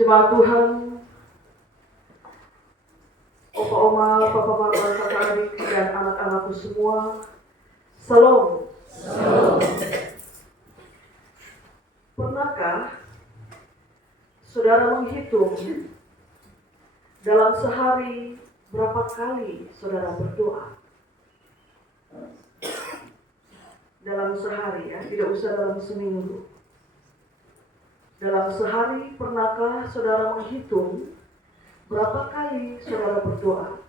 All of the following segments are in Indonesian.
Jemaat Tuhan, opa oma, papa mama, kakak adik, dan anak-anakku semua, Salam. Pernahkah saudara menghitung dalam sehari berapa kali saudara berdoa? Dalam sehari ya, tidak usah dalam seminggu. Dalam sehari pernahkah saudara menghitung berapa kali saudara berdoa?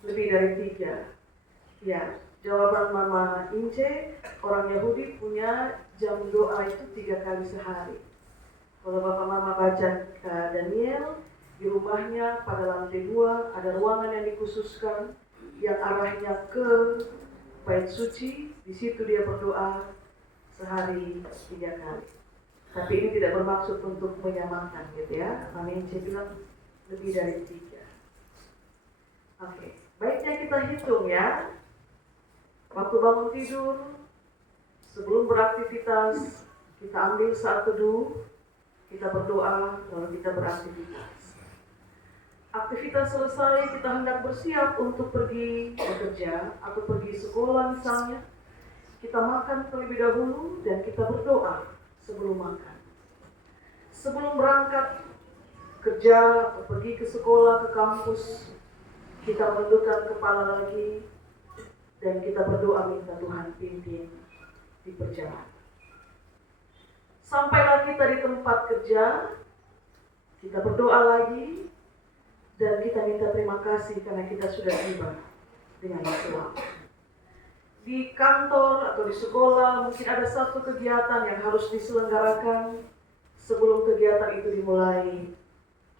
Lebih dari 3. Ya, jawaban Mama Ince, orang Yahudi punya jam doa itu 3 kali sehari. Kalau Bapak Mama baca Daniel, di rumahnya pada lantai 2 ada ruangan yang dikhususkan yang arahnya ke bait suci. Di situ dia berdoa sehari 3 kali. Tapi ini tidak bermaksud untuk menyamakan gitu ya. Mama Ince bilang lebih dari 3. Oke, baiknya kita hitung ya. Waktu bangun tidur, sebelum beraktivitas, kita ambil saat teduh, kita berdoa, lalu kita beraktivitas. Aktivitas selesai, kita hendak bersiap untuk pergi bekerja atau pergi sekolah misalnya. Kita makan terlebih dahulu dan kita berdoa sebelum makan. Sebelum berangkat kerja atau pergi ke sekolah, ke kampus, kita menundukkan kepala lagi dan kita berdoa minta Tuhan pimpin di perjalanan. Sampailah kita di tempat kerja, kita berdoa lagi dan kita minta terima kasih karena kita sudah tiba dengan selamat. Di kantor atau di sekolah mungkin ada satu kegiatan yang harus diselenggarakan. Sebelum kegiatan itu dimulai,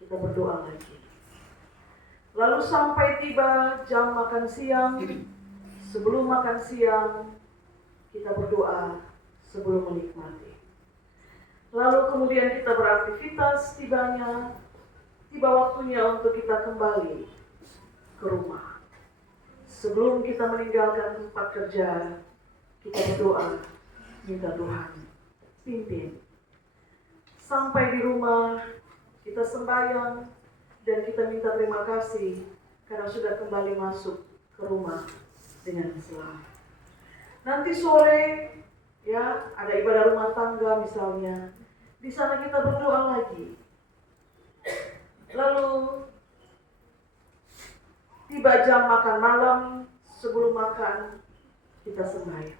kita berdoa lagi. Lalu sampai tiba jam makan siang, sebelum makan siang, kita berdoa sebelum menikmati. Lalu kemudian kita beraktivitas, tiba waktunya untuk kita kembali ke rumah. Sebelum kita meninggalkan tempat kerja, kita berdoa, minta Tuhan pimpin. Sampai di rumah, kita sembahyang dan kita minta terima kasih karena sudah kembali masuk ke rumah dengan selamat. Nanti sore, ya, ada ibadah rumah tangga misalnya. Di sana kita berdoa lagi. Lalu tiba jam makan malam, sebelum makan kita sembahyang.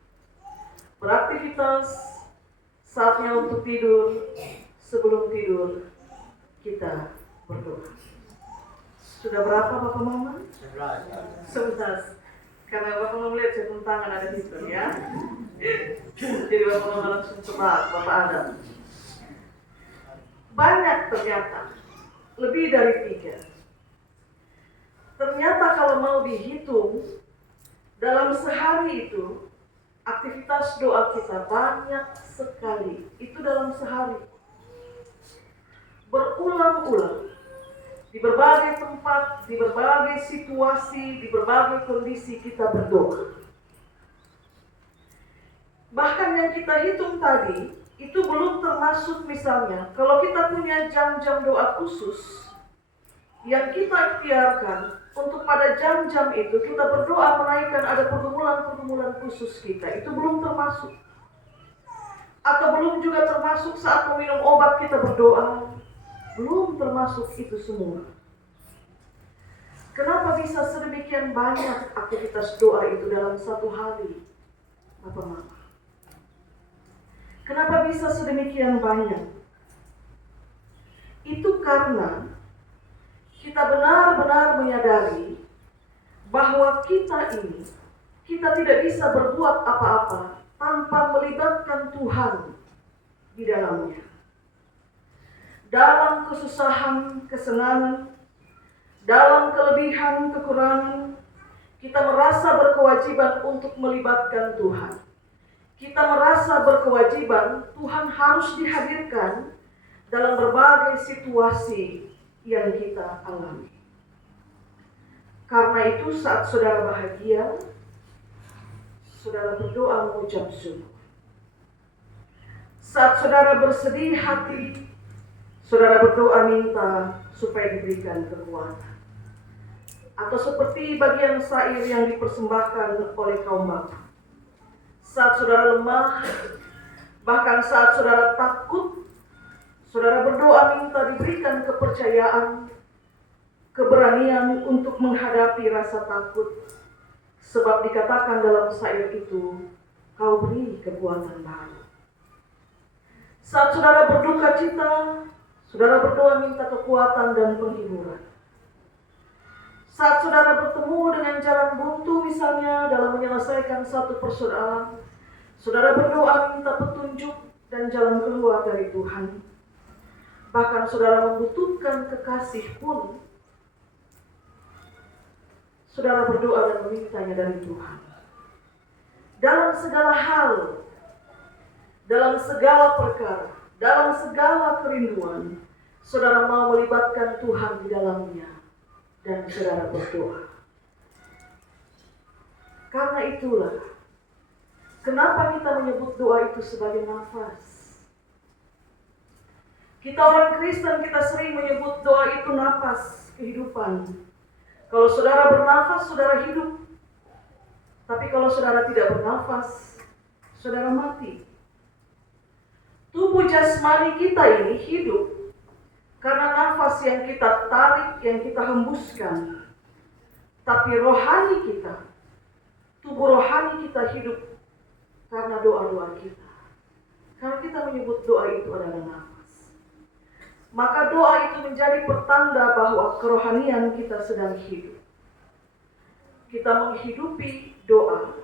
Beraktivitas, saatnya untuk tidur, sebelum tidur kita berdoa. Sudah berapa Bapak Mama? 11. Karena Bapak Mama lihat jatuh tangan ada di situ ya. Jadi Bapak Mama langsung tebak Bapak Adam. Banyak ternyata, lebih dari 3. Ternyata kalau mau dihitung, dalam sehari itu, aktivitas doa kita banyak sekali. Itu dalam sehari. Berulang-ulang. Di berbagai tempat, di berbagai situasi, di berbagai kondisi kita berdoa. Bahkan yang kita hitung tadi, itu belum termasuk misalnya, kalau kita punya jam-jam doa khusus, yang kita ikhtiarkan, untuk pada jam-jam itu kita berdoa menaikkan ada pergumulan-pergumulan khusus kita, itu belum termasuk. Atau belum juga termasuk saat meminum obat kita berdoa, belum termasuk itu semua. Kenapa bisa sedemikian banyak aktivitas doa itu dalam satu hari, Bapak Mama? Kenapa bisa sedemikian banyak? Itu karena kita benar-benar menyadari bahwa kita tidak bisa berbuat apa-apa tanpa melibatkan Tuhan di dalamnya. Dalam kesusahan, kesenangan, dalam kelebihan, kekurangan, kita merasa berkewajiban untuk melibatkan Tuhan. Kita merasa berkewajiban Tuhan harus dihadirkan dalam berbagai situasi yang kita alami. Karena itu saat saudara bahagia, saudara berdoa mengucap syukur. Saat saudara bersedih hati, saudara berdoa minta supaya diberikan kekuatan. Atau seperti bagian syair yang dipersembahkan oleh kaum bapa. Saat saudara lemah, bahkan saat saudara takut, saudara berdoa minta diberikan kepercayaan, keberanian untuk menghadapi rasa takut. Sebab dikatakan dalam syair itu, kau beri kekuatan baru. Saat saudara berduka cita, saudara berdoa minta kekuatan dan penghiburan. Saat saudara bertemu dengan jalan buntu misalnya dalam menyelesaikan satu persoalan, saudara berdoa minta petunjuk dan jalan keluar dari Tuhan. Bahkan saudara membutuhkan kekasih pun, saudara berdoa dan memintanya dari Tuhan. Dalam segala hal, dalam segala perkara, dalam segala kerinduan, saudara mau melibatkan Tuhan di dalamnya. Dan saudara berdoa. Karena itulah, kenapa kita menyebut doa itu sebagai nafas? Kita orang Kristen, kita sering menyebut doa itu nafas kehidupan. Kalau saudara bernafas, saudara hidup. Tapi kalau saudara tidak bernafas, saudara mati. Tubuh jasmani kita ini hidup karena nafas yang kita tarik, yang kita hembuskan. Tapi rohani kita, tubuh rohani kita hidup karena doa-doa kita. Karena kita menyebut doa itu adalah nafas. Maka doa itu menjadi pertanda bahwa kerohanian kita sedang hidup. Kita menghidupi doa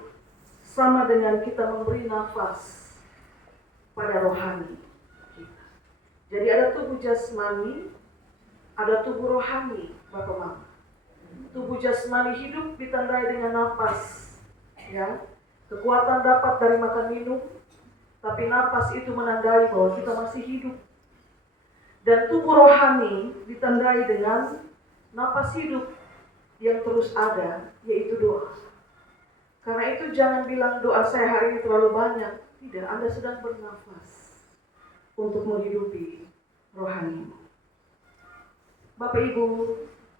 sama dengan kita memberi nafas pada rohani. Jadi ada tubuh jasmani, ada tubuh rohani, Bapak Mama. Tubuh jasmani hidup ditandai dengan nafas, ya. Kekuatan dapat dari makan minum, tapi nafas itu menandai bahwa kita masih hidup. Dan tubuh rohani ditandai dengan nafas hidup yang terus ada, yaitu doa. Karena itu jangan bilang doa saya hari ini terlalu banyak. Tidak, Anda sedang bernafas untuk menghidupi rohanimu. Bapak Ibu,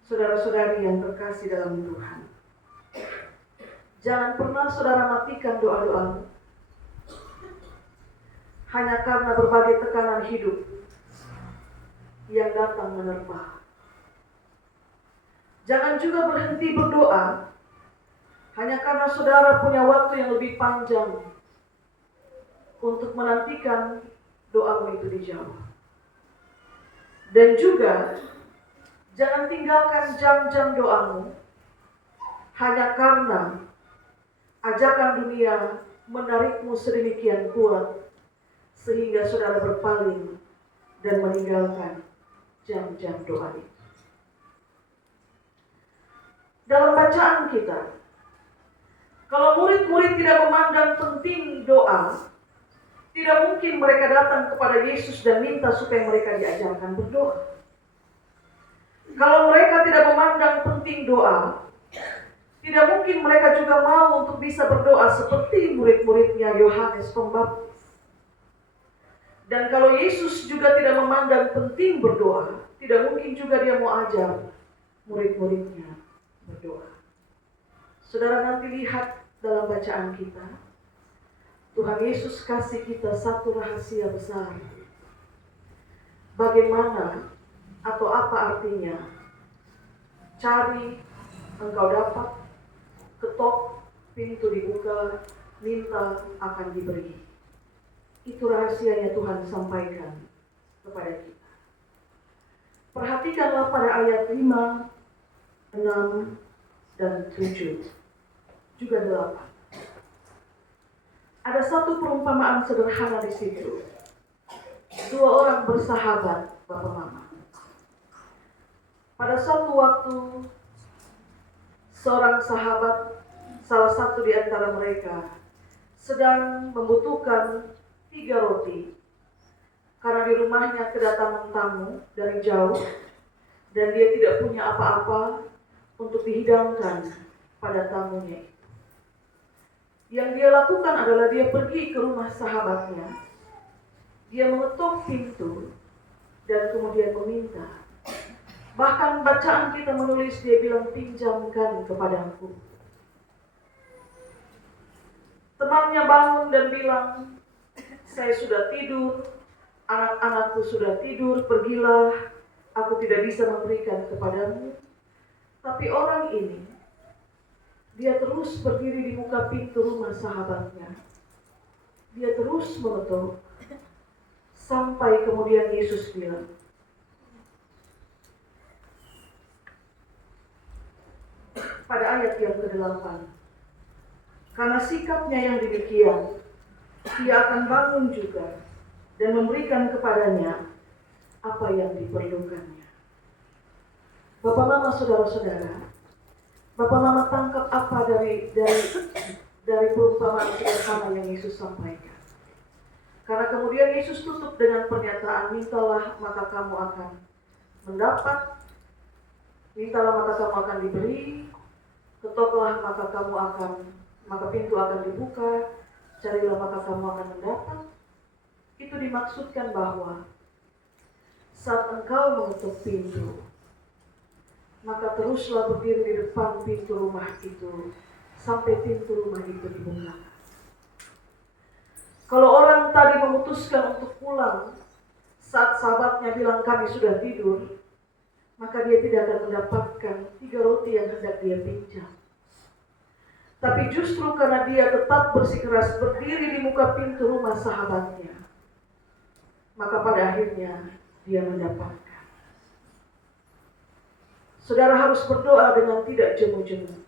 saudara-saudari yang terkasih dalam Tuhan, jangan pernah saudara matikan doa-doamu hanya karena berbagai tekanan hidup yang datang menerpa. Jangan juga berhenti berdoa hanya karena saudara punya waktu yang lebih panjang untuk menantikan doamu itu dijawab. Dan juga jangan tinggalkan jam-jam doamu hanya karena ajakan dunia menarikmu sedemikian kuat sehingga saudara berpaling dan meninggalkan jam-jam doa itu. Dalam bacaan kita, kalau murid-murid tidak memandang penting doa, tidak mungkin mereka datang kepada Yesus dan minta supaya mereka diajarkan berdoa. Kalau mereka tidak memandang penting doa, tidak mungkin mereka juga mau untuk bisa berdoa seperti murid-muridnya Yohanes Pembaptis. Dan kalau Yesus juga tidak memandang penting berdoa, tidak mungkin juga dia mau ajar murid-muridnya berdoa. Saudara nanti lihat dalam bacaan kita, Tuhan Yesus kasih kita satu rahasia besar. Bagaimana atau apa artinya cari engkau dapat, ketok pintu dibuka, minta akan diberi. Itu rahasianya Tuhan sampaikan kepada kita. Perhatikanlah pada ayat 5, 6, dan 7, juga 8. Ada satu perumpamaan sederhana di situ. Dua orang bersahabat, Bapak Mama. Pada suatu waktu, seorang sahabat, salah satu di antara mereka, sedang membutuhkan 3 roti. Karena di rumahnya kedatangan tamu dari jauh, dan dia tidak punya apa-apa untuk dihidangkan pada tamunya. Yang dia lakukan adalah dia pergi ke rumah sahabatnya. Dia mengetuk pintu dan kemudian meminta. Bahkan bacaan kita menulis, dia bilang, pinjamkan kepadaku. Temannya bangun dan bilang, saya sudah tidur, anak-anakku sudah tidur, pergilah, aku tidak bisa memberikan kepadamu. Tapi orang ini, dia terus berdiri di muka pintu rumah sahabatnya. Dia terus mengetuk, sampai kemudian Yesus bilang, pada ayat yang ke-8, karena sikapnya yang demikian, dia akan bangun juga dan memberikan kepadanya apa yang diperlukannya. Bapak, mama, saudara-saudara, Bapak, mama tangkap apa dari perumpamaan sederhana yang Yesus sampaikan? Karena kemudian Yesus tutup dengan pernyataan, mintalah maka kamu akan mendapat, mintalah maka kamu akan diberi, ketoklah maka pintu akan dibuka, carilah maka kamu akan mendapat. Itu dimaksudkan bahwa saat engkau mengetuk pintu, maka teruslah berdiri di depan pintu rumah itu sampai pintu rumah itu dibuka. Kalau orang tadi memutuskan untuk pulang saat sahabatnya bilang kami sudah tidur, maka dia tidak akan mendapatkan 3 roti yang hendak dia pinjam. Tapi justru karena dia tetap bersikeras berdiri di muka pintu rumah sahabatnya, maka pada akhirnya dia mendapatkan. Saudara harus berdoa dengan tidak jemu-jemu.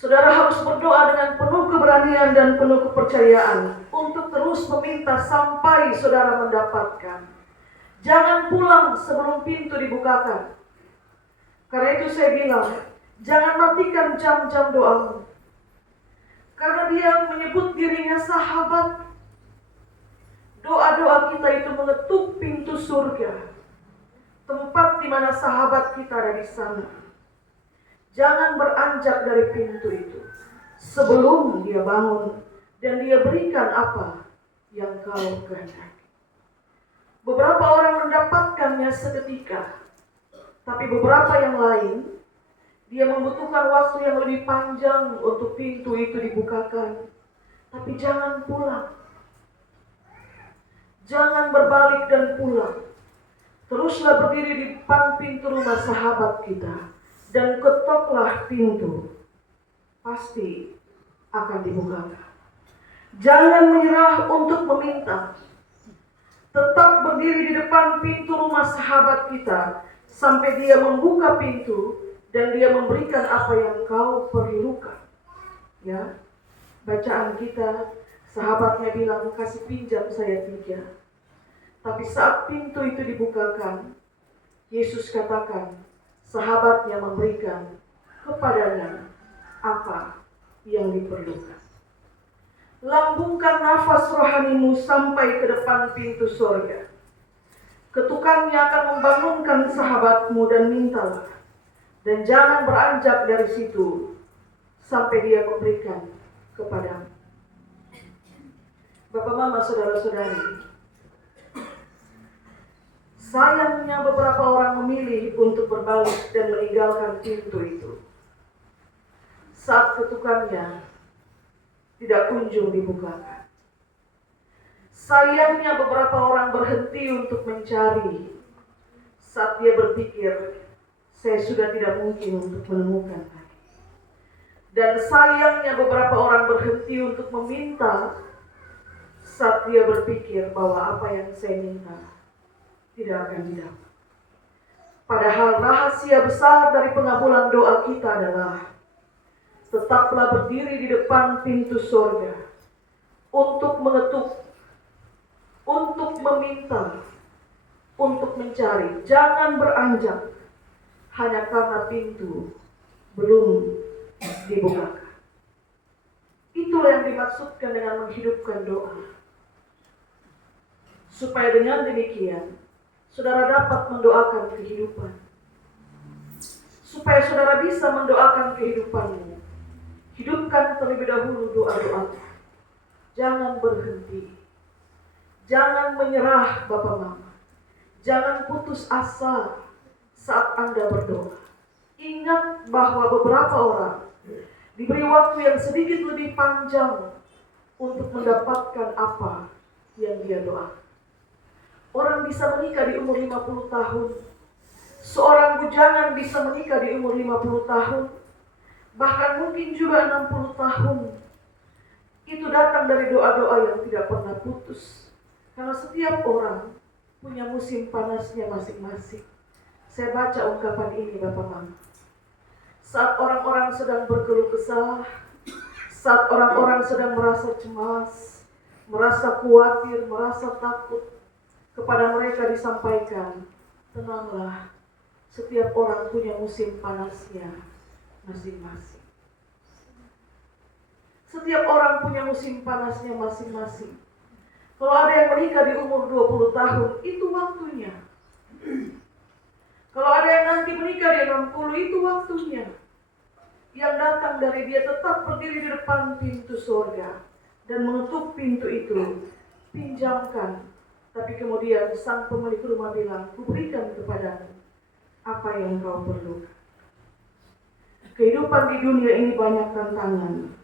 Saudara harus berdoa dengan penuh keberanian dan penuh kepercayaan untuk terus meminta sampai saudara mendapatkan. Jangan pulang sebelum pintu dibukakan. Karena itu saya bilang, jangan matikan jam-jam doamu. Karena dia menyebut dirinya sahabat. Doa-doa kita itu mengetuk pintu surga. Tempat di mana sahabat kita ada di sana. Jangan beranjak dari pintu itu sebelum dia bangun dan dia berikan apa yang kau kehendaki. Beberapa orang mendapatkannya seketika, tapi beberapa yang lain dia membutuhkan waktu yang lebih panjang untuk pintu itu dibukakan. Tapi jangan pulang. Jangan berbalik dan pulang. Teruslah berdiri di depan pintu rumah sahabat kita dan ketoklah pintu. Pasti akan dibukakan. Jangan menyerah untuk meminta. Tetap berdiri di depan pintu rumah sahabat kita sampai dia membuka pintu dan dia memberikan apa yang kau perlukan. Ya, bacaan kita, sahabatnya bilang, kasih pinjam saya 3. Tapi saat pintu itu dibukakan, Yesus katakan, sahabatnya memberikan kepadanya apa yang diperlukan. Lambungkan nafas rohanimu sampai ke depan pintu surga. Ketukannya akan membangunkan sahabatmu dan mintalah. Dan jangan beranjak dari situ sampai dia memberikan kepadamu. Bapak, mama, saudara-saudari, sayangnya beberapa orang memilih untuk berbalik dan meninggalkan pintu itu. Saat ketukannya tidak kunjung dibukakan. Sayangnya beberapa orang berhenti untuk mencari saat dia berpikir, saya sudah tidak mungkin untuk menemukan lagi. Dan sayangnya beberapa orang berhenti untuk meminta saat dia berpikir bahwa apa yang saya minta tidak akan didapat. Padahal rahasia besar dari pengabulan doa kita adalah tetaplah berdiri di depan pintu surga untuk mengetuk, untuk meminta, untuk mencari. Jangan beranjak hanya karena pintu belum dibukakan. Itulah yang dimaksudkan dengan menghidupkan doa. Supaya dengan demikian saudara dapat mendoakan kehidupan. Supaya saudara bisa mendoakan kehidupanmu. Hidupkan terlebih dahulu doa-doa. Jangan berhenti. Jangan menyerah Bapak Mama. Jangan putus asa saat Anda berdoa. Ingat bahwa beberapa orang diberi waktu yang sedikit lebih panjang untuk mendapatkan apa yang dia doakan. Orang bisa menikah di umur 50 tahun. Seorang bujangan bisa menikah di umur 50 tahun. Bahkan mungkin juga 60 tahun. Itu datang dari doa-doa yang tidak pernah putus. Karena setiap orang punya musim panasnya masing-masing. Saya baca ungkapan ini Bapak Mama. Saat orang-orang sedang berkeluh kesah, saat orang-orang sedang merasa cemas, merasa khawatir, merasa takut, kepada mereka disampaikan, tenanglah, setiap orang punya musim panasnya masing-masing. Setiap orang punya musim panasnya masing-masing. Kalau ada yang menikah di umur 20 tahun, itu waktunya. Kalau ada yang nanti menikah di 60, itu waktunya. Yang datang dari dia tetap berdiri di depan pintu surga dan mengetuk pintu itu. Pinjamkan. Tapi kemudian sang pemilik rumah bilang, kuberikan kepadamu apa yang kau perlukan. Kehidupan di dunia ini banyak tantangan.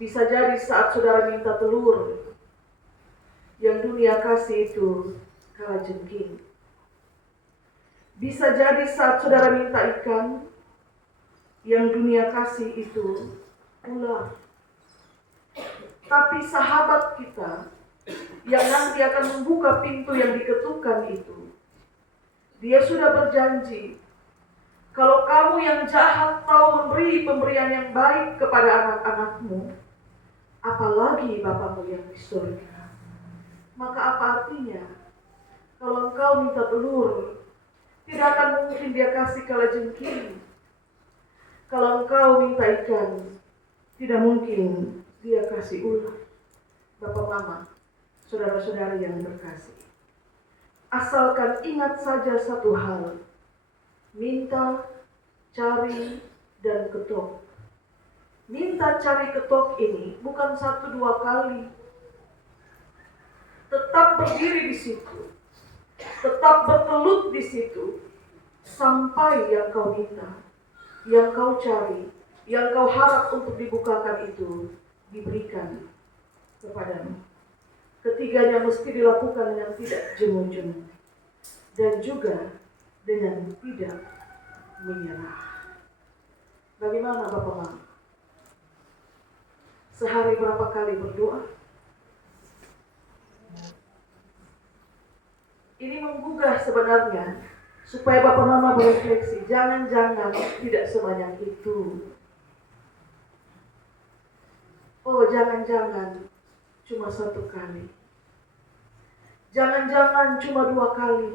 Bisa jadi saat saudara minta telur, yang dunia kasih itu kalajengking. Bisa jadi saat saudara minta ikan, yang dunia kasih itu ular. Tapi sahabat kita yang nanti akan membuka pintu yang diketukkan itu, dia sudah berjanji, kalau kamu yang jahat tahu memberi pemberian yang baik kepada anak-anakmu, apalagi Bapamu yang di surga. Maka apa artinya kalau engkau minta telur, tidak akan mungkin dia kasih kalajengking. Kalau engkau minta ikan, tidak mungkin dia kasih ular. Bapak Mama, saudara-saudari yang berkasih, asalkan ingat saja satu hal, minta, cari, dan ketok. Minta, cari, ketok ini bukan 1-2 kali. Tetap berdiri di situ, tetap bertelut di situ, sampai yang kau minta, yang kau cari, yang kau harap untuk dibukakan itu diberikan kepadamu. Ketiganya mesti dilakukan dengan tidak jemu-jemu dan juga dengan tidak menyerah. Bagaimana Bapak Mama? Sehari berapa kali berdoa? Ini menggugah sebenarnya supaya Bapak Mama berefleksi. Jangan-jangan tidak sebanyak itu. Oh, jangan-jangan cuma 1 kali. Jangan-jangan cuma 2 kali.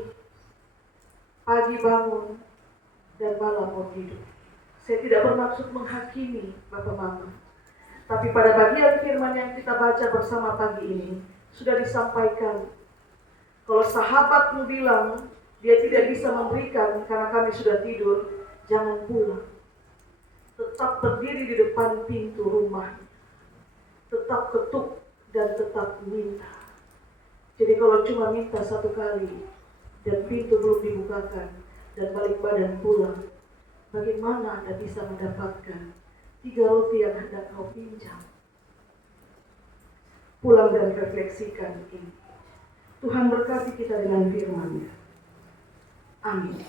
Pagi bangun dan malam mau tidur. Saya tidak bermaksud menghakimi Bapak Mama. Tapi pada bagian firman yang kita baca bersama pagi ini, sudah disampaikan, kalau sahabatmu bilang dia tidak bisa memberikan karena kami sudah tidur, jangan pulang. Tetap berdiri di depan pintu rumah. Tetap ketuk dan tetap minta. Jadi kalau cuma minta 1 kali dan pintu belum dibukakan dan balik badan pulang, bagaimana Anda bisa mendapatkan 3 roti yang hendak kau pinjam? Pulang dan refleksikan ini. Tuhan berkati kita dengan firman-Nya. Amin.